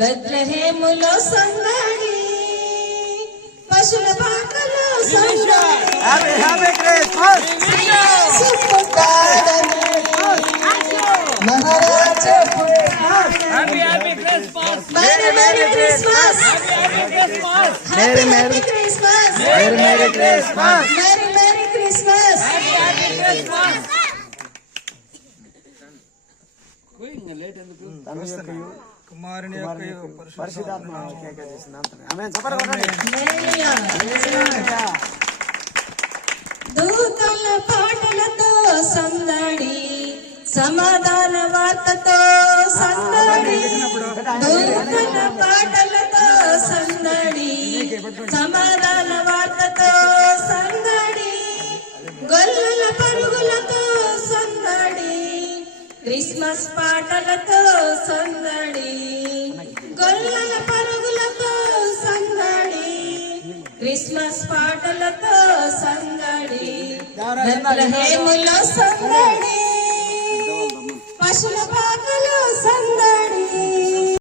బెత్లెహేములో సందడి, పశుల పాకలో సందడి, హ్యాపీ క్రిస్మస్ యేసు పుట్టాడని, మహారాజా పుట్టాడని. Happy Christmas merry merry Christmas, happy happy Christmas, merry Christmas merry merry Christmas. Christmas. కుమారుని యొక్క పరిశుద్ధాత్మ దూతల పాటలతో సందడి, సమాధాన వార్తతో సందడి, దూతల పాటలతో సందడి, సమాధాన వార్తతో సందడి, గొల్లల పరుగులతో సందడి, క్రిస్మస్ పాటలతో సందడి, గొల్లల పరుగులతో సందడి, క్రిస్మస్ పాటలతో సందడి, బెత్లెహేములో సందడి.